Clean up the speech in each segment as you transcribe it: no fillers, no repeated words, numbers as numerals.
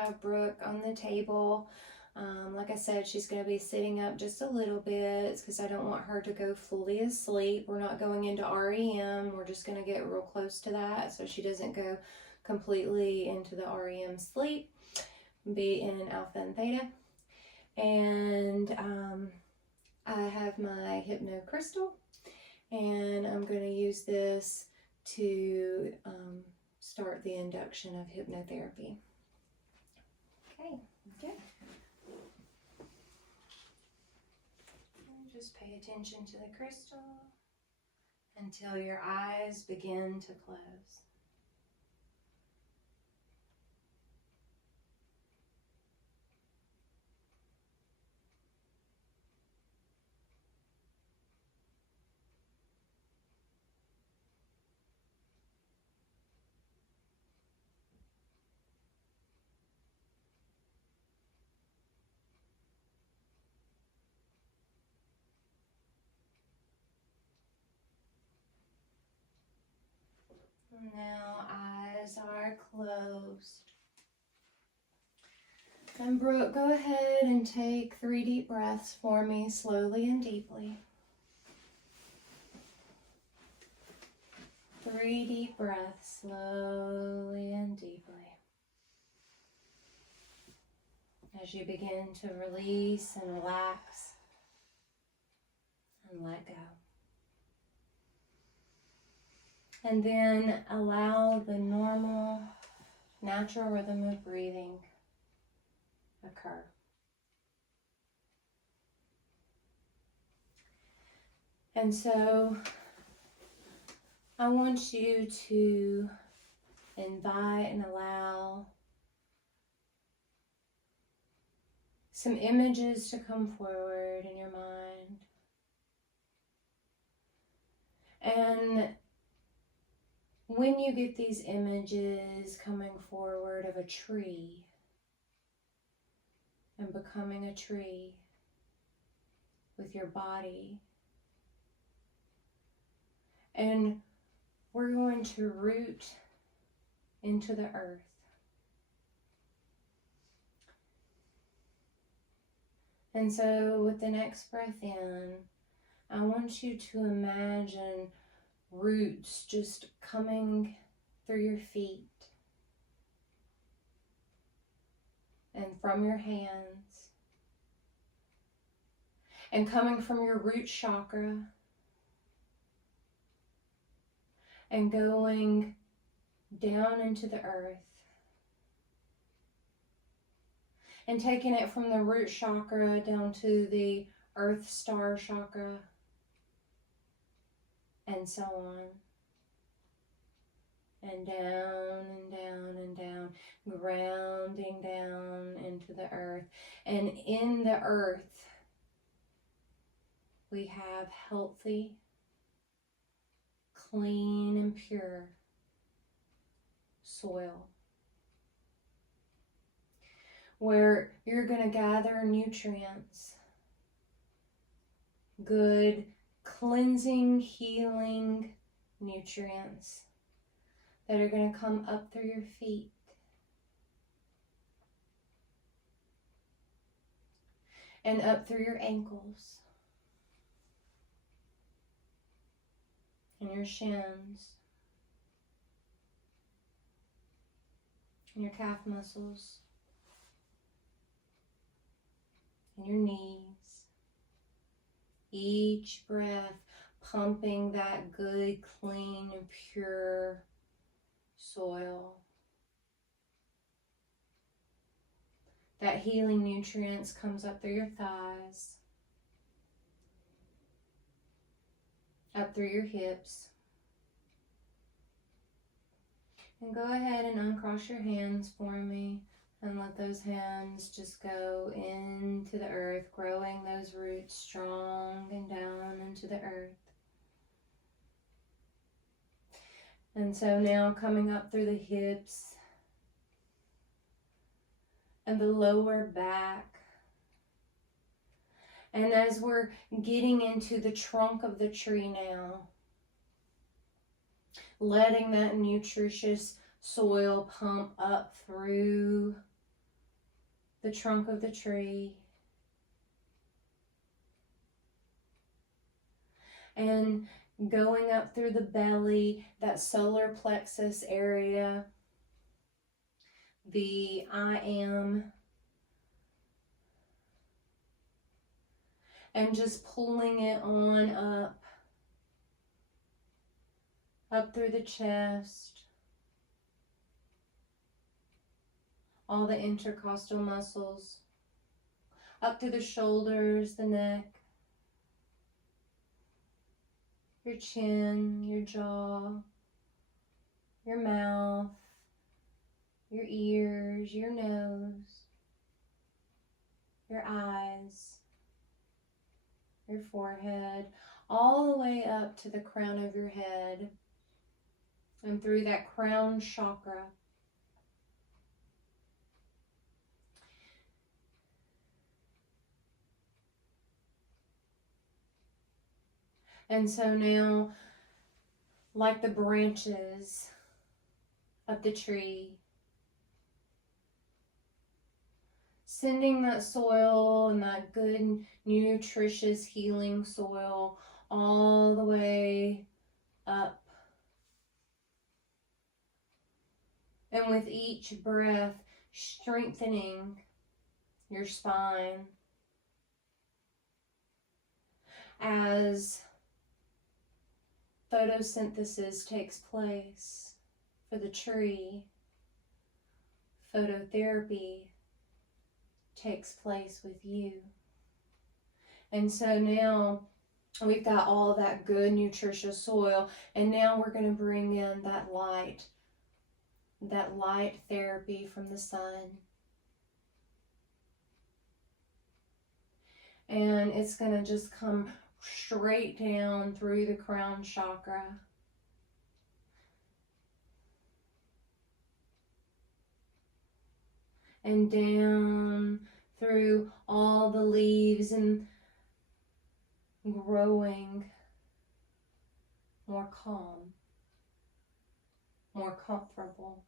have Brooke on the table. Like I said, she's going to be sitting up just a little bit because I don't want her to go fully asleep. We're not going into REM. We're just going to get real close to that so she doesn't go completely into the REM sleep, be in alpha and theta. And I have my Hypno Crystal, and I'm going to use this to start the induction of hypnotherapy. Okay. Just pay attention to the crystal until your eyes begin to close. Now eyes are closed. And Brooke, go ahead and take 3 deep breaths for me, slowly and deeply. 3 deep breaths, slowly and deeply. As you begin to release and relax and let go. And then allow the normal, natural rhythm of breathing occur. And so I want you to invite and allow some images to come forward in your mind. And when you get these images coming forward of a tree and becoming a tree with your body, and we're going to root into the earth. And so with the next breath in, I want you to imagine roots just coming through your feet and from your hands and coming from your root chakra and going down into the earth and taking it from the root chakra down to the earth star chakra and so on, and down and down and down, grounding down into the earth. And in the earth, we have healthy, clean and pure soil, where you're going to gather nutrients, good, cleansing, healing nutrients that are going to come up through your feet and up through your ankles and your shins and your calf muscles and your knees. Each breath pumping that good, clean, and pure soil. That healing nutrients comes up through your thighs, up through your hips. And go ahead and uncross your hands for me. And let those hands just go into the earth, growing those roots strong and down into the earth. And so now coming up through the hips and the lower back. And as we're getting into the trunk of the tree now, letting that nutritious soil pump up through the trunk of the tree, and going up through the belly, that solar plexus area, the I am, and just pulling it on up through the chest, all the intercostal muscles, up through the shoulders, the neck, your chin, your jaw, your mouth, your ears, your nose, your eyes, your forehead, all the way up to the crown of your head and through that crown chakra. And so now, like the branches of the tree, sending that soil and that good, nutritious, healing soil all the way up. And with each breath, strengthening your spine as photosynthesis takes place for the tree. Phototherapy takes place with you. And so now we've got all that good, nutritious soil, and now we're going to bring in that light therapy from the sun. And it's going to just come straight down through the crown chakra. And down through all the leaves and growing more calm, more comfortable.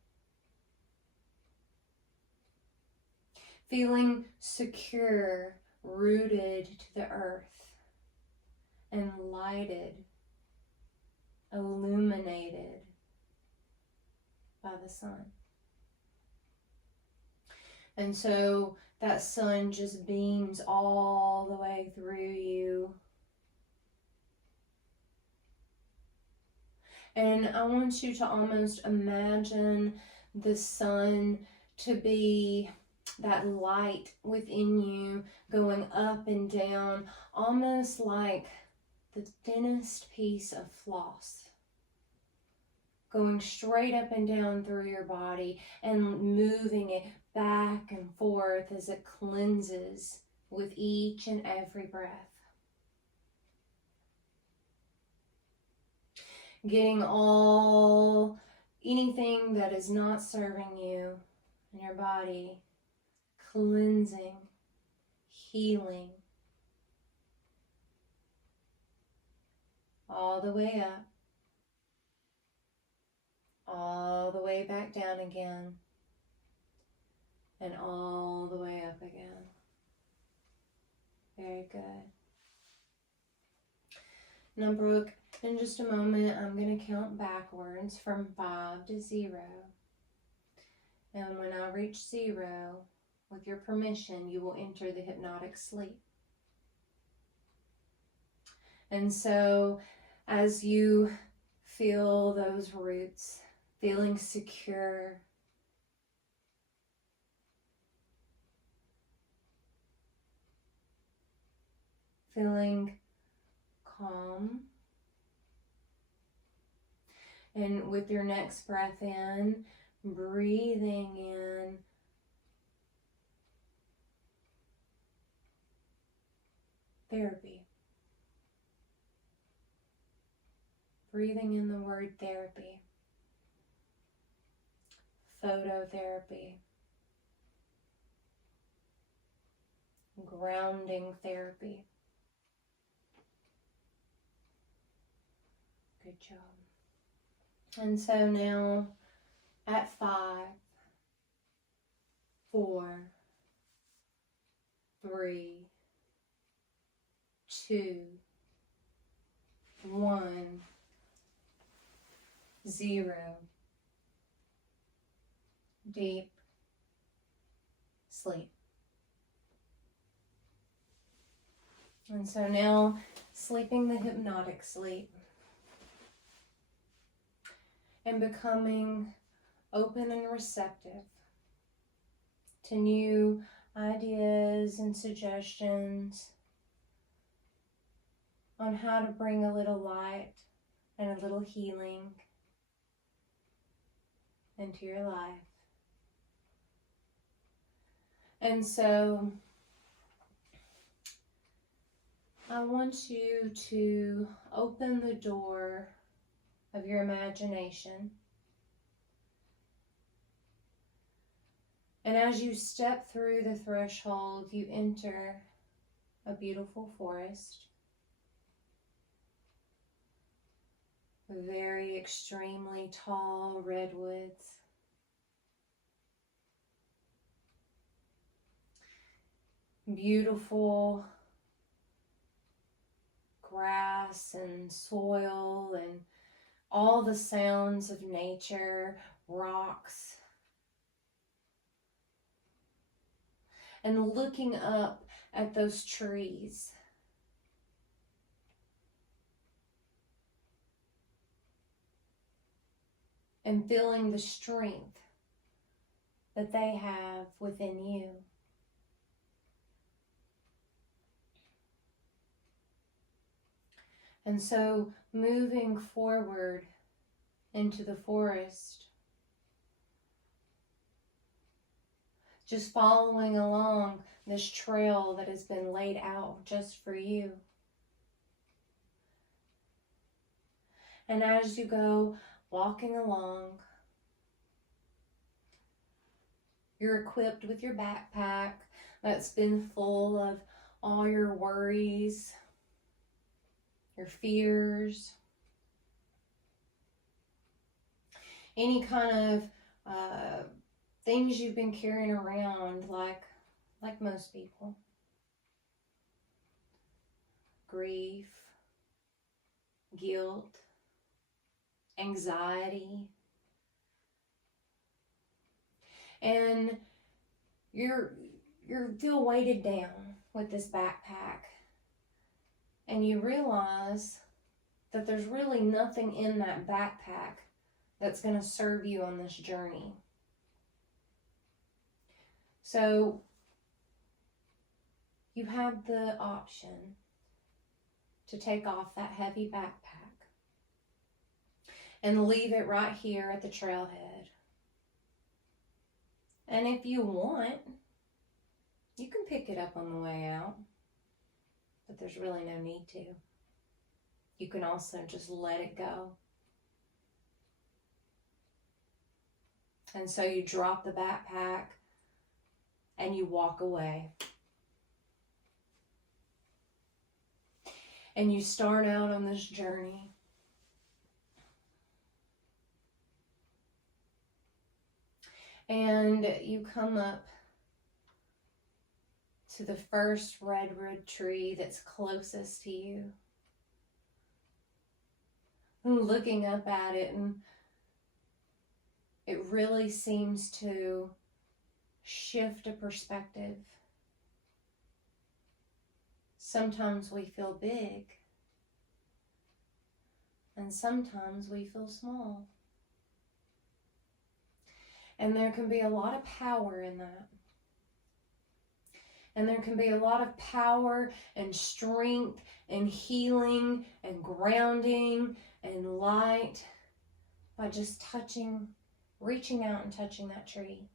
Feeling secure, rooted to the earth, and lighted, illuminated by the sun. And so that sun just beams all the way through you. And I want you to almost imagine the sun to be that light within you going up and down, almost like the thinnest piece of floss, going straight up and down through your body and moving it back and forth as it cleanses with each and every breath. Getting anything that is not serving you in your body, cleansing, healing, all the way up, all the way back down again, and all the way up again. Very good. Now, Brooke, in just a moment, I'm going to count backwards from 5 to 0. And when I reach 0, with your permission, you will enter the hypnotic sleep. And so, as you feel those roots, feeling secure, feeling calm, and with your next breath in, breathing in therapy. Breathing in the word therapy. Phototherapy. Grounding therapy. Good job. And so now at 5, 4, 3, 2, 1, 0. Deep sleep. And so now, sleeping the hypnotic sleep and becoming open and receptive to new ideas and suggestions on how to bring a little light and a little healing into your life. And so I want you to open the door of your imagination. And as you step through the threshold, you enter a beautiful forest. Very extremely tall redwoods. Beautiful grass and soil and all the sounds of nature, rocks. And looking up at those trees. And feeling the strength that they have within you. And so moving forward into the forest, just following along this trail that has been laid out just for you. And as you go walking along, you're equipped with your backpack that's been full of all your worries, your fears, any kind of things you've been carrying around like most people. Grief, guilt, anxiety. And you feel weighted down with this backpack. And you realize that there's really nothing in that backpack that's going to serve you on this journey. So you have the option to take off that heavy backpack and leave it right here at the trailhead. And if you want, you can pick it up on the way out, but there's really no need to. You can also just let it go. And so you drop the backpack and you walk away. And you start out on this journey. And you come up to the first redwood tree that's closest to you. And looking up at it, and it really seems to shift a perspective. Sometimes we feel big, and sometimes we feel small. And there can be a lot of power in that. And there can be a lot of power and strength and healing and grounding and light by just reaching out and touching that tree.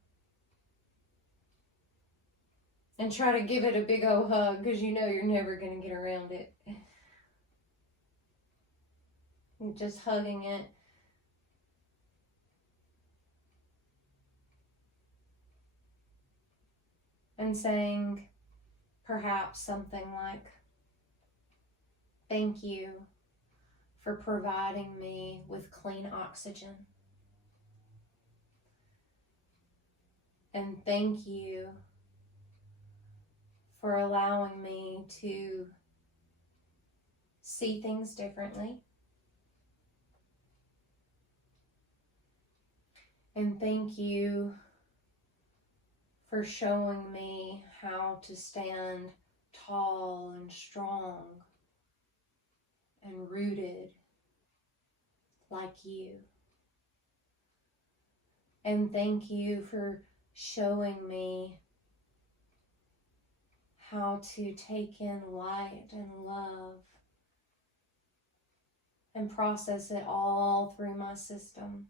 And try to give it a big old hug, because you know you're never going to get around it. And just hugging it. And saying perhaps something like, "Thank you for providing me with clean oxygen. And thank you for allowing me to see things differently. And thank you for showing me how to stand tall and strong and rooted like you. And thank you for showing me how to take in light and love and process it all through my system.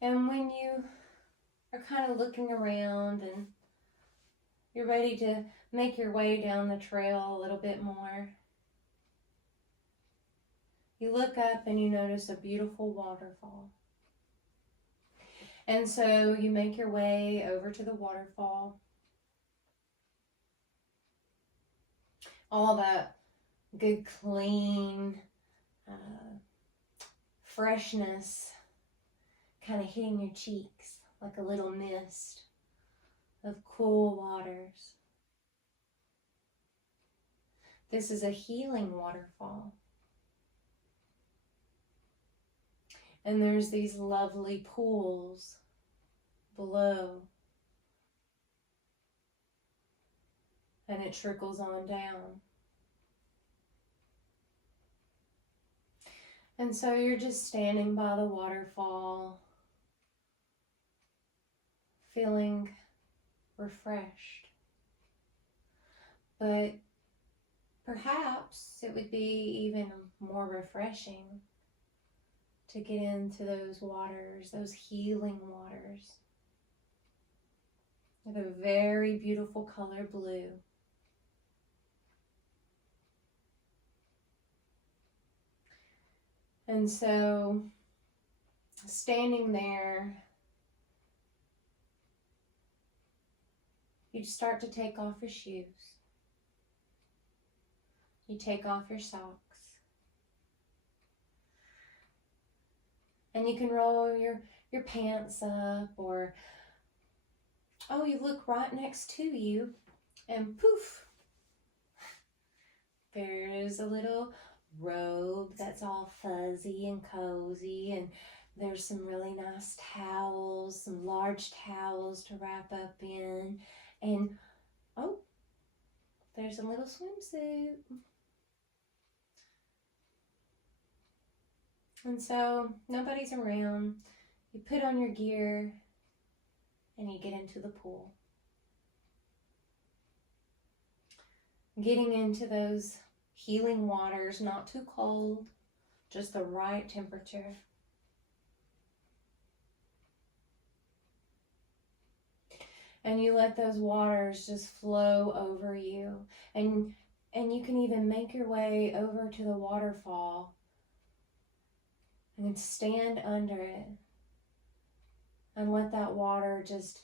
And when you are kind of looking around and you're ready to make your way down the trail a little bit more, you look up and you notice a beautiful waterfall. And so you make your way over to the waterfall. All that good, clean freshness kind of hitting your cheeks like a little mist of cool waters. This is a healing waterfall. And there's these lovely pools below. And it trickles on down. And so you're just standing by the waterfall, feeling refreshed. But perhaps it would be even more refreshing to get into those waters, those healing waters. They're a very beautiful color blue. And so, standing there, you start to take off your shoes. You take off your socks. And you can roll your pants up, or, oh, you look right next to you, and poof, there's a little robe that's all fuzzy and cozy, and there's some really nice towels, some large towels to wrap up in, and oh, there's a little swimsuit. And so nobody's around. You put on your gear and you get into the pool. Getting into those healing waters, not too cold, just the right temperature. And you let those waters just flow over you. And you can even make your way over to the waterfall and then stand under it and let that water just,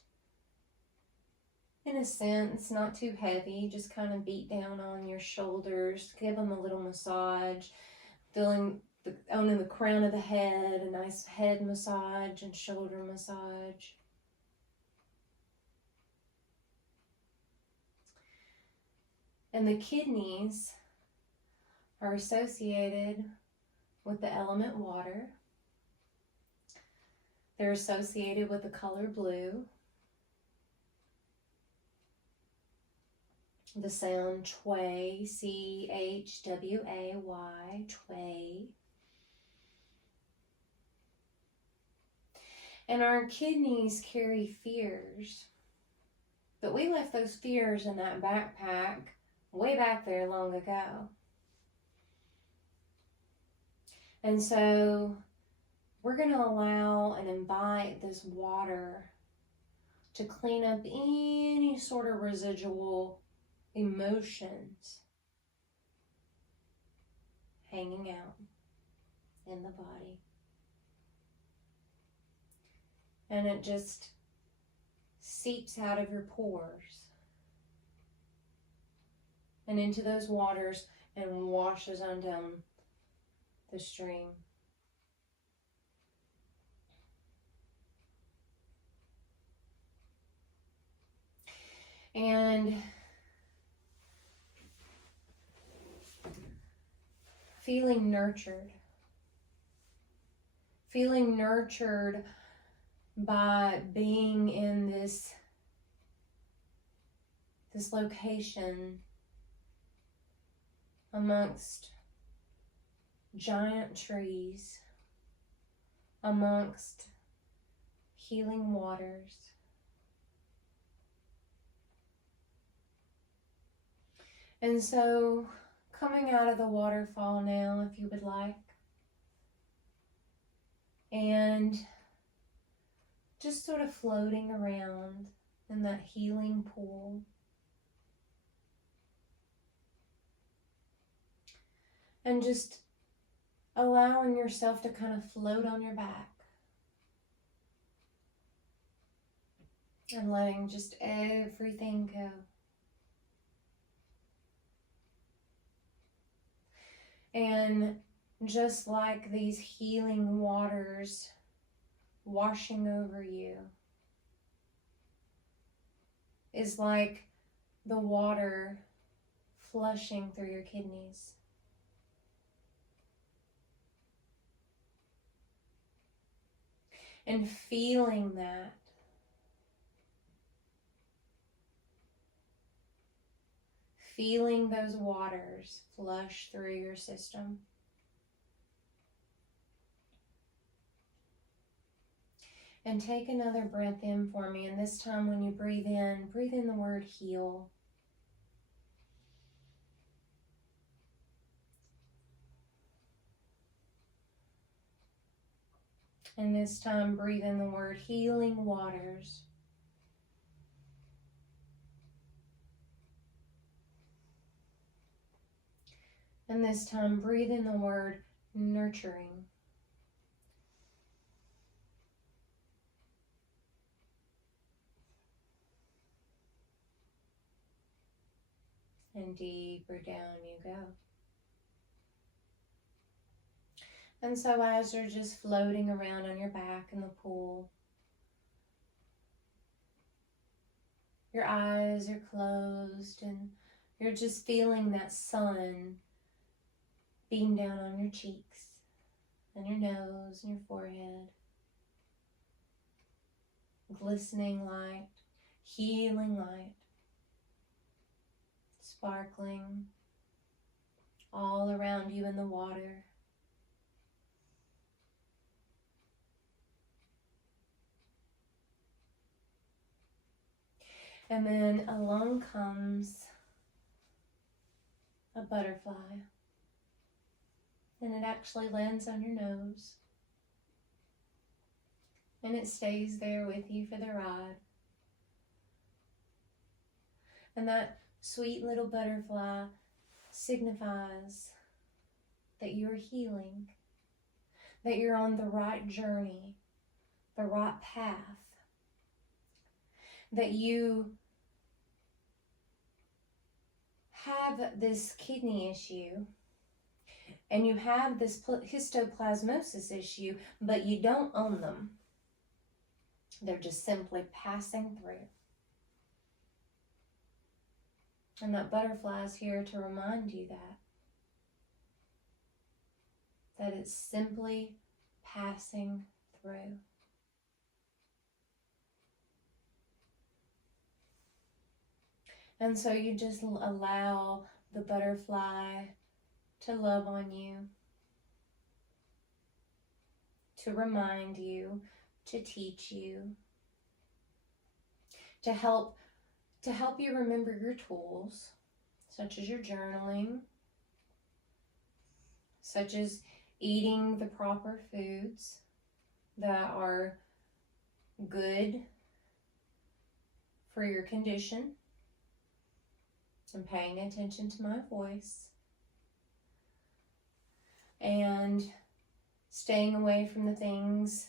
in a sense, not too heavy, just kind of beat down on your shoulders. Give them a little massage, feeling owning the crown of the head, a nice head massage and shoulder massage. And the kidneys are associated with the element water. They're associated with the color blue. The sound chway, C-H-W-A-Y, chway. And our kidneys carry fears. But we left those fears in that backpack way back there long ago. And so we're going to allow and invite this water to clean up any sort of residual emotions hanging out in the body. And it just seeps out of your pores and into those waters and washes on down the stream. And feeling nurtured. Feeling nurtured by being in this location amongst giant trees, amongst healing waters. And so, coming out of the waterfall now, if you would like, and just sort of floating around in that healing pool. And just allowing yourself to kind of float on your back. And letting just everything go. And just like these healing waters washing over you is like the water flushing through your kidneys. And feeling that. Feeling those waters flush through your system. And take another breath in for me. And this time when you breathe in the word heal. And this time breathe in the word healing waters. And this time breathe in the word nurturing. And deeper down you go. And so as you're just floating around on your back in the pool, your eyes are closed and you're just feeling that sun beam down on your cheeks and your nose and your forehead. Glistening light, healing light, sparkling all around you in the water. And then along comes a butterfly. And it actually lands on your nose. And it stays there with you for the ride. And that sweet little butterfly signifies that you're healing, that you're on the right journey, the right path, that you have this kidney issue and you have this histoplasmosis issue, but you don't own them. They're just simply passing through. And that butterfly is here to remind you that it's simply passing through. And so you just allow the butterfly to love on you, to remind you, to teach you, to help you remember your tools, such as your journaling, such as eating the proper foods that are good for your condition, and paying attention to my voice, and staying away from the things,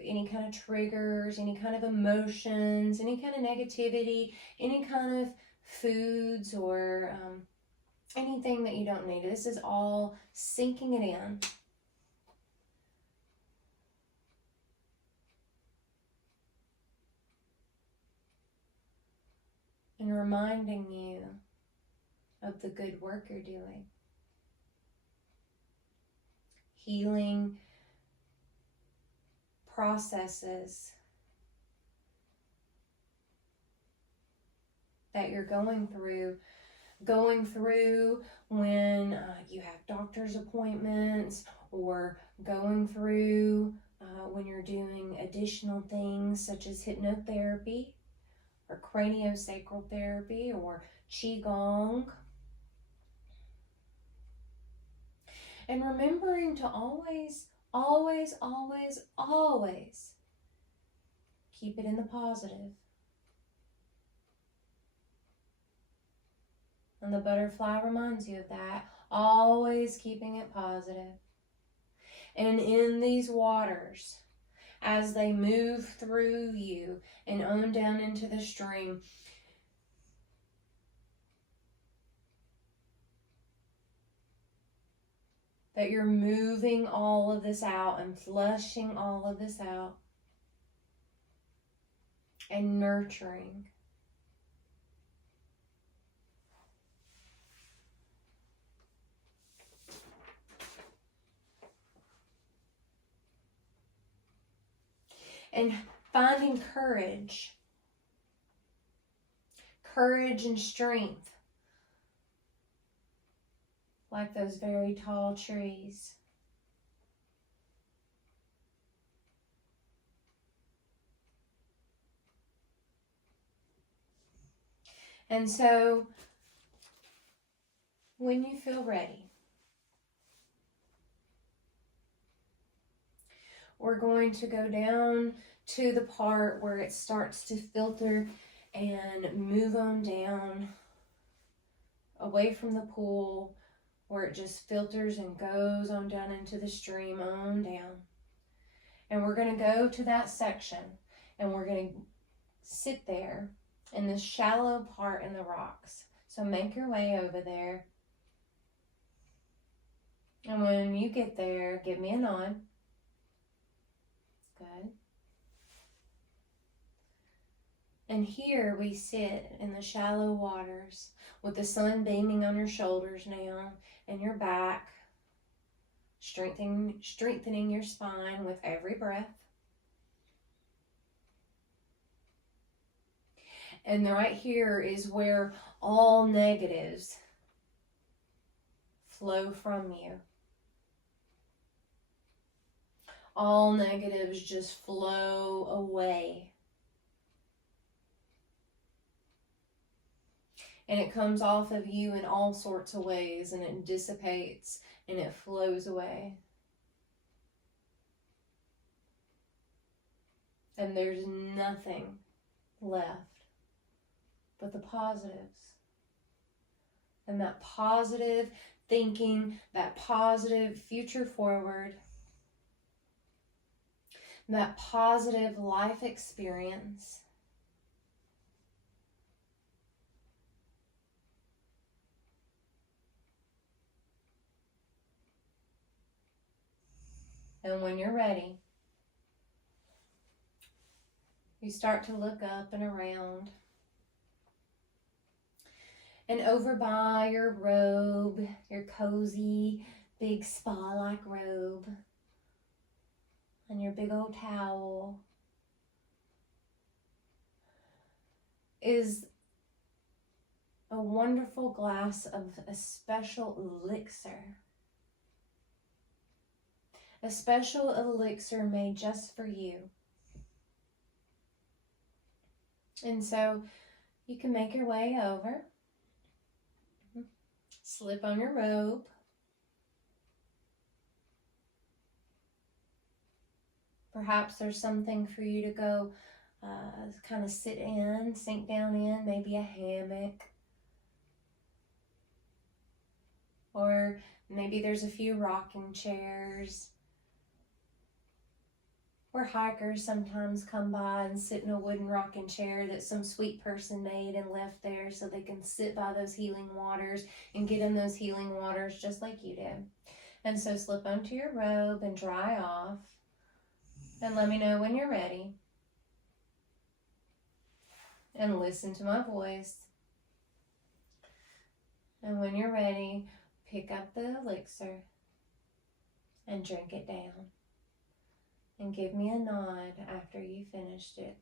any kind of triggers, any kind of emotions, any kind of negativity, any kind of foods or anything that you don't need. This is all sinking it in. and reminding you of the good work you're doing. Healing processes that you're going through when you have doctor's appointments, or going through when you're doing additional things such as hypnotherapy or craniosacral therapy or qigong. And remembering to always, always, always, always keep it in the positive. And the butterfly reminds you of that. Always keeping it positive. And in these waters, as they move through you and on down into the stream, that you're moving all of this out and flushing all of this out and nurturing. And finding courage and strength, like those very tall trees. And so, when you feel ready, we're going to go down to the part where it starts to filter and move on down away from the pool, where it just filters and goes on down into the stream, on down. And we're going to go to that section, and we're going to sit there in this shallow part in the rocks. So make your way over there. And when you get there, give me a nod. Good. And here we sit in the shallow waters with the sun beaming on your shoulders now and your back, strengthening your spine with every breath. And right here is where all negatives flow from you. All negatives just flow away. And it comes off of you in all sorts of ways, and it dissipates and it flows away. And there's nothing left but the positives. And that positive thinking, that positive future forward, that positive life experience. And when you're ready, you start to look up and around. And over by your robe, your cozy, big spa-like robe, and your big old towel, is a wonderful glass of a special elixir. A special elixir made just for you. And so you can make your way over, slip on your robe, perhaps there's something for you to go kind of sit in, sink down in, maybe a hammock, or maybe there's a few rocking chairs. Or hikers sometimes come by and sit in a wooden rocking chair that some sweet person made and left there so they can sit by those healing waters and get in those healing waters just like you did. And so slip onto your robe and dry off. And let me know when you're ready. And listen to my voice. And when you're ready, pick up the elixir and drink it down. And give me a nod after you finished it.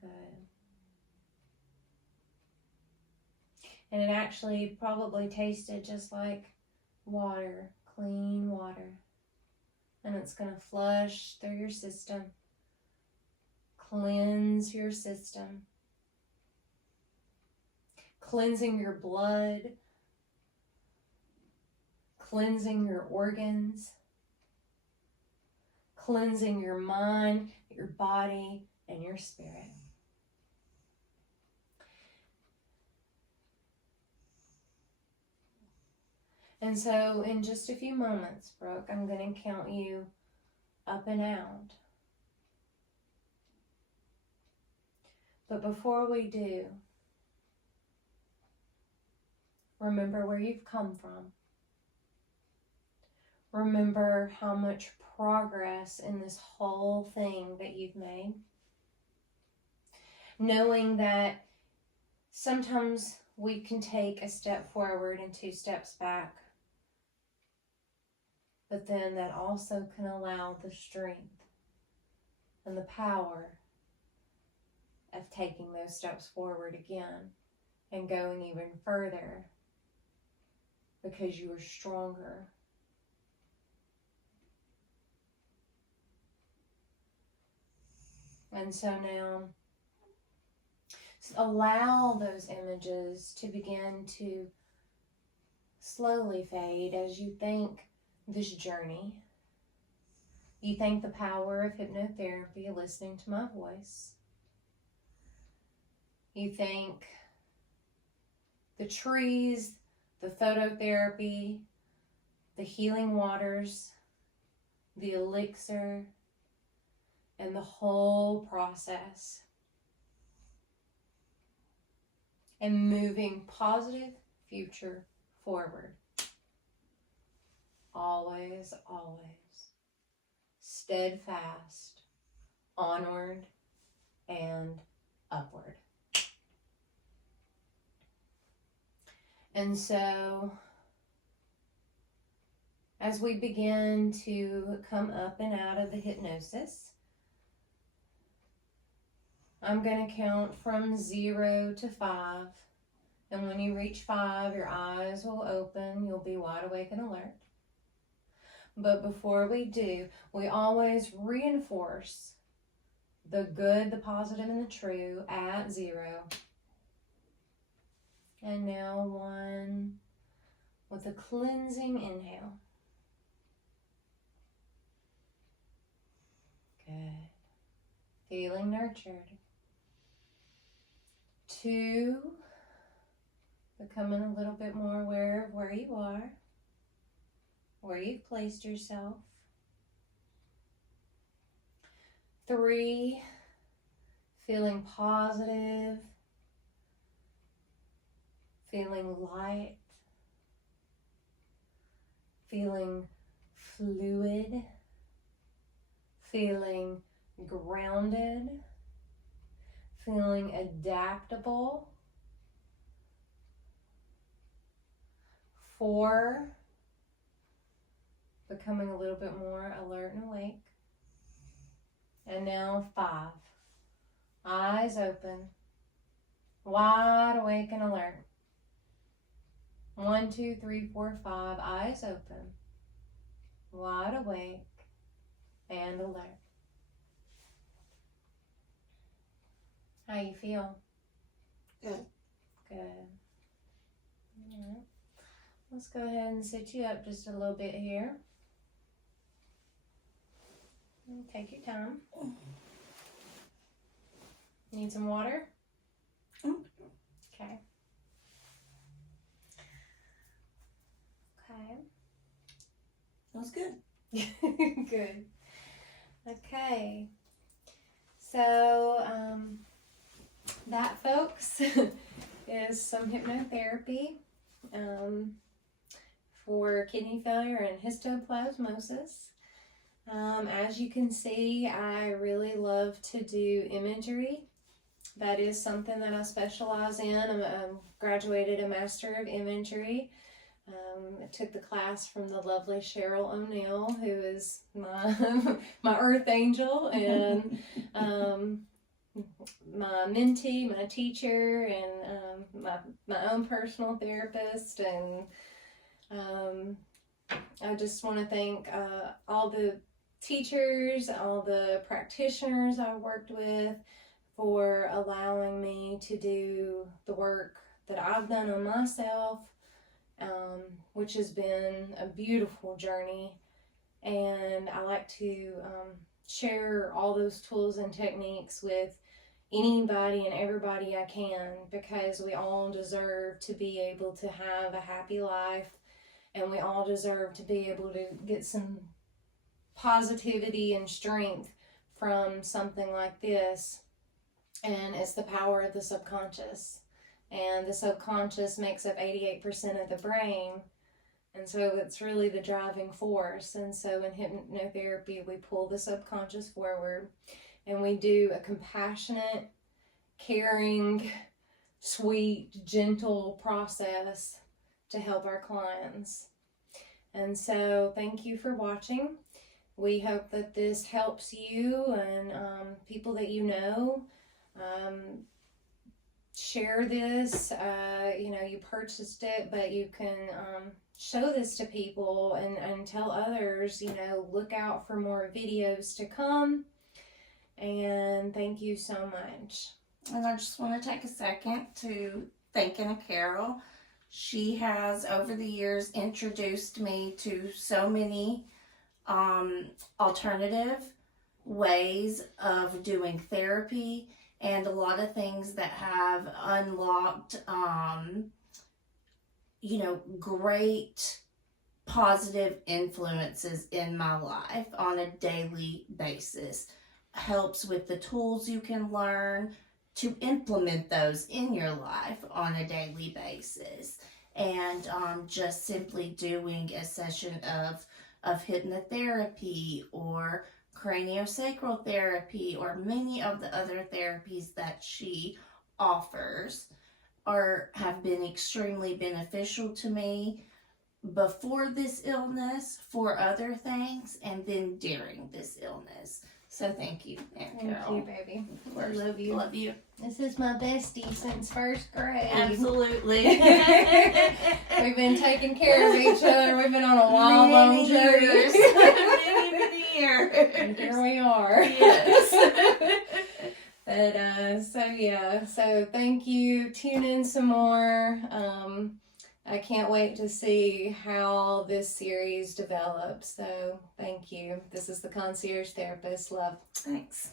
Good. And it actually probably tasted just like water, clean water. And it's going to flush through your system, cleanse your system, cleansing your blood, cleansing your organs, cleansing your mind, your body, and your spirit. And so in just a few moments, Brooke, I'm going to count you up and out. But before we do, remember where you've come from. Remember how much progress in this whole thing that you've made. Knowing that sometimes we can take a step forward and 2 steps back. But then that also can allow the strength and the power of taking those steps forward again and going even further because you are stronger. And so now, allow those images to begin to slowly fade as you think this journey. You thank the power of hypnotherapy, listening to my voice. You thank the trees, the phototherapy, the healing waters, the elixir, and the whole process. And moving positive future forward. Always, always steadfast, onward, and upward. And so, as we begin to come up and out of the hypnosis, I'm going to count from 0 to 5. And when you reach 5, your eyes will open. You'll be wide awake and alert. But before we do, we always reinforce the good, the positive, and the true at 0. And now 1 with a cleansing inhale. Good. Feeling nurtured. 2, becoming a little bit more aware of where you are, where you've placed yourself. 3, feeling positive, feeling light, feeling fluid, feeling grounded, feeling adaptable. 4, becoming a little bit more alert and awake. And now 5, eyes open, wide awake and alert. 1, 2, 3, 4, 5, eyes open, wide awake and alert. How you feel? Good. Good. All right. Let's go ahead and sit you up just a little bit here. And take your time. Need some water? Okay. Okay. Sounds good. Good. Okay. So, that, folks, is some hypnotherapy for kidney failure and histoplasmosis. As you can see, I really love to do imagery that is something that I specialize in. I'm graduated a Master of Imagery. I took the class from the lovely Cheryl O'Neill, who is my my earth angel, and my mentee, my teacher, and my own personal therapist. And I just want to thank all the teachers, all the practitioners I worked with for allowing me to do the work that I've done on myself, which has been a beautiful journey. And I like to share all those tools and techniques with anybody and everybody I can, because we all deserve to be able to have a happy life, and we all deserve to be able to get some positivity and strength from something like this. And it's the power of the subconscious. And the subconscious makes up 88% of the brain. And so it's really the driving force. And so in hypnotherapy, we pull the subconscious forward, and we do a compassionate, caring, sweet, gentle process to help our clients. And so thank you for watching. We hope that this helps you and people that you know. Share this. You purchased it, but you can show this to people and tell others, look out for more videos to come. And thank you so much. And I just want to take a second to thank Anna Carol. She has, over the years, introduced me to so many alternative ways of doing therapy, and a lot of things that have unlocked, great positive influences in my life on a daily basis. Helps with the tools you can learn to implement those in your life on a daily basis. And just simply doing a session of hypnotherapy or craniosacral therapy or many of the other therapies that she offers have been extremely beneficial to me before this illness for other things, and then during this illness. So thank you, Aunt Carol. Thank you, baby. I love you. Love you. This is my bestie since first grade. Absolutely. We've been taking care of each other. We've been on a wild, long journey. many years. And here we are. Yes. But, so thank you. Tune in some more. I can't wait to see how this series develops. So thank you. This is the Concierge Therapist. Love. Thanks.